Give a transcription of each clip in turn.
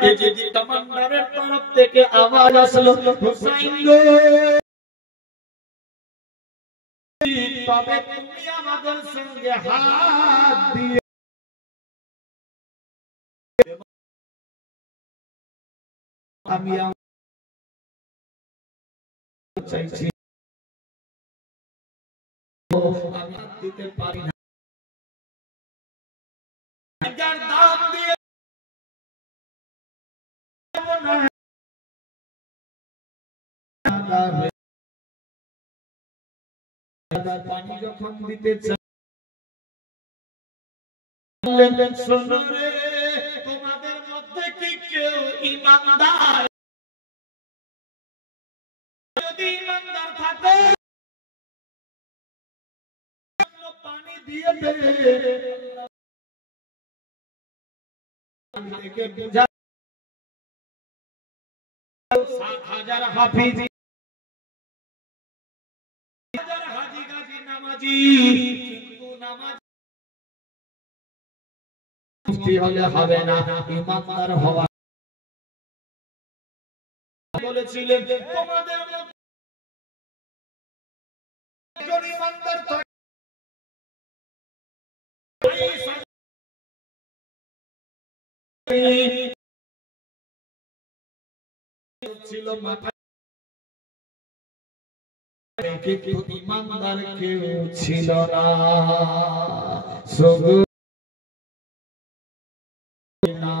এই যে কমান্ডারের তরফ থেকে আওয়াজ আসলো হুসাইন গো তবে তুমি আমাদের সঙ্গে হাত দিয়ে আমি চাইছি আমি দিতে পারি না যার দাম দিয়ে পানি যখন দিতে চাই শোনো রে তোমাদের মধ্যে কি কেউ ঈমানদার যদি ঈমানদার থাকে পানি দিয়ে দে থেকে বুঝা ৭,০০০ হাফিজ হাজি গাজী নামাজি কিন্তু নামাজ মুফতি হলে হবে না ঈমানদার হওয়া বলেছিলেন তোমাদের মধ্যে একজন ঈমানদার ছিল মাথা কিন্তু ঈমানদার কেউ ছিল না সগু না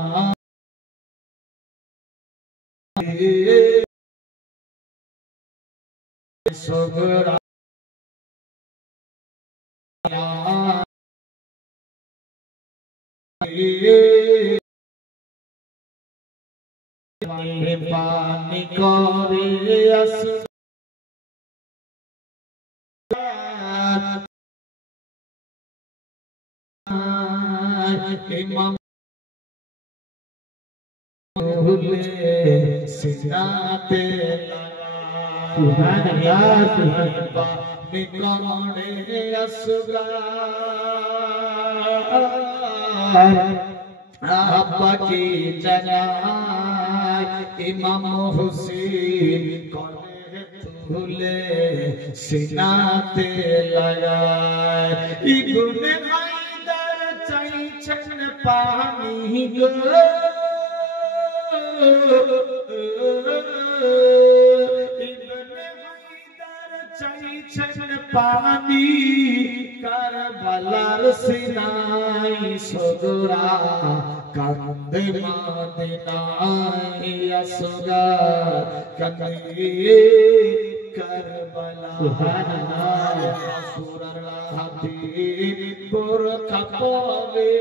সগরা পানি করে আস ইমাম সিনাতে সুবহানাল্লাহ পানি করে আসগা আব্বা কি জানাই ইমাম হুসেন করে তুলে সিনাতে লাগায় ইবনে হায়দার চাইছেন পানি গো ইবনে হায়দার চাইছেন পানি কারবালার সিনাই সদরা কান্দে মদিনায় আসগা কান্দে কারবালা সুবহানাল্লাহ রাসূলুল্লাহ হাবিব বোরখা পরে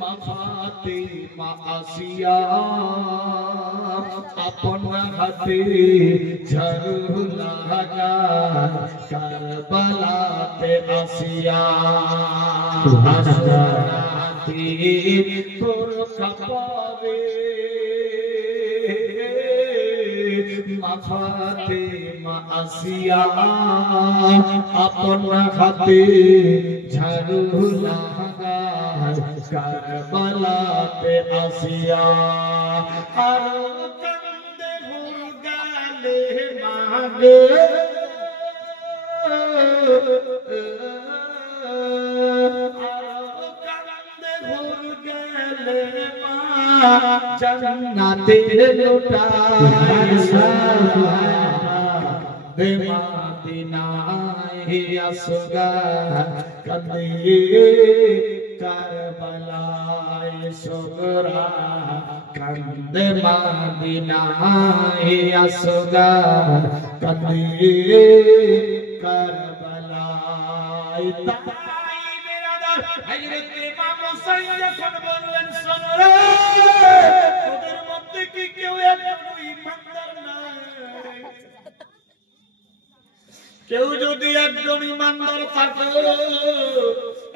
মা ফাতিমা আসিয়া আপন হাতে ঝাড়ু লাগায় কারবালাতে আসিয়া সুবহানাল্লাহ বোরখা পরে মা ফাতিমা আসিয়া আপন হাতে ঝাড়ু লাগায় কারবালাতে আসিয়া আর কান্দে হুরগালে মাগে কান্দে হুরগালে মা জান্নাতের লুটায় কান্দে মদিনায় আসগা কান্দে কারবালায় সগরা কান্দে মদিনায় আসগা কান্দে কারবালায় তাই বেরাদার হযরত ইমাম হুসাইন যখন বললেন শোনো রে তোদের মধ্যে কি কেউ একজন ঈমানদার নাই কেউ যদি একজন ঈমানদার থাকে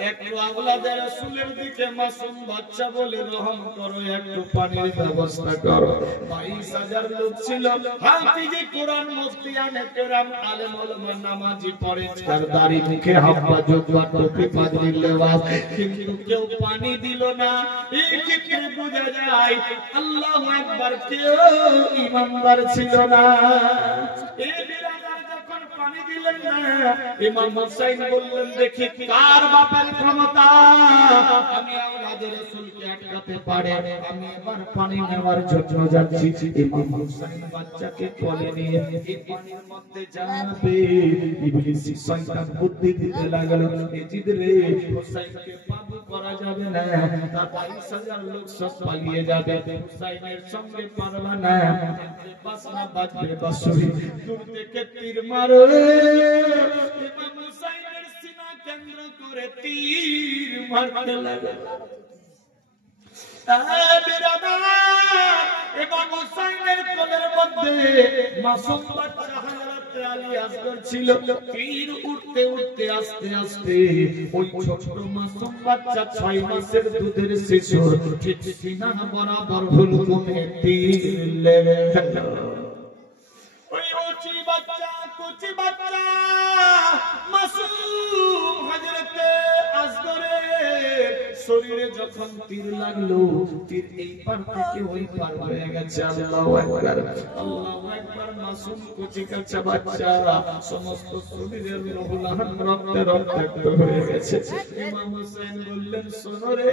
একটু আওলাদে রাসূলের দিকে মাসুম বাচ্চা বলে রহম করো, একটু পানির ব্যবস্থা করো। 22,000 লোক ছিল, হাফিজে কোরআন, মুফতিয়ানে কেরাম, আলেম ওলামা, নামাজি, পরেজগার, দাড়ি মুখে হাব্বা জুব্বা টুপি পাগড়ির লেবাস, কিন্তু কেউ পানি দিল না। এই ক্ষেত্রে বোঝা যায় আল্লাহু আকবার, কেউ ঈমানদার ছিল না। এই বিরাদার যখন পানি দিলেন না, ইমাম হুসাইন বললেন, দেখি কার বাপের ক্ষমতা, আমি আওলাদে রাসূলকে আটকাতে পারে, আমি এবার পানি নেওয়ার জন্য যাচ্ছি। ইমাম হুসাইন বাচ্চাকে কোলে নিয়ে এই পানির মধ্যে যাবে, ইবলিস শয়তান বুদ্ধি দিতে লাগলো, এজিদ রে, হুসাইনকে কাবু করা যাবে না, তার 22,000 লোক সব পালিয়ে যাবে, হুসাইনের সঙ্গে পারবা না, বাসনা বাজবে বাঁশরি, দূর থেকে তীর মারো। ইমাম হুসাইনের সিনা কেন্দ্র করে তীর মারতে লাগলো। ইমাম হুসাইনের কোলের মধ্যে মাসুম বাচ্চা হযরত আলী আসগর ছিল। তীর উঠতে উঠতে আস্তে আস্তে ওই ছোট মাসুম বাচ্চা 6 মাসের দুধের শিশুর ঠিক সিনা বরাবর হুলকুমে তীর লেগে গেল। ওই কুচি বাচ্চা মাসুম হযরত আসগরের শরীরে যখন তীর লাগলো, তীর এই পার থেকে ওই পার হয়ে গেছে। আল্লাহু আকবার, আল্লাহু আকবার। মাসুম কুচি কাঁচা বাচ্চা সমস্ত শরীরের লহুলাহান রক্তে রক্তাক্ত হয়ে গেছে। ইমাম হোসেন বললেন, শোনো রে,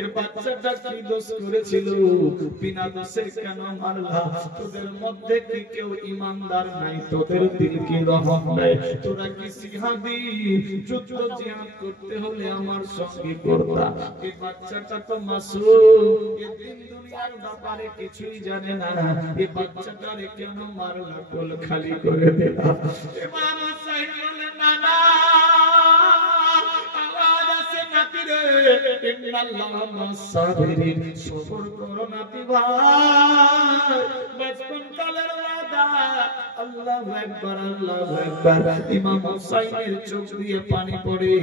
এই বাচ্চাটা কি দোষ করেছিল, বিনা দোষে কেন মারলা? তোদের মধ্যে কি কেউ ঈমানদার নাই? তোদের দিল কি রহম নাই? তোরা কি সিহাদি যুদ্ধ জিহাদ করতে হলে আমার সঙ্গে করতা? এই বাচ্চাটা তো মাসুম, এই দিন দুনিয়ার ব্যাপারে কিছুই জানে না, এই বাচ্চাটারে কেন মারলা, কোল খালি করে দিলা? ইমাম হুসাইন বলেন, না না, আওয়াজ আছে নাতি রে, ইন্নাল্লাহা মাসাবিরিন, সবর করো নাতি ভাই, বচপন কালের ওয়াদা। আল্লাহু আকবার, আল্লাহু আকবার। ইমাম হুসাইনের চোখ দিয়ে পানি পড়ে।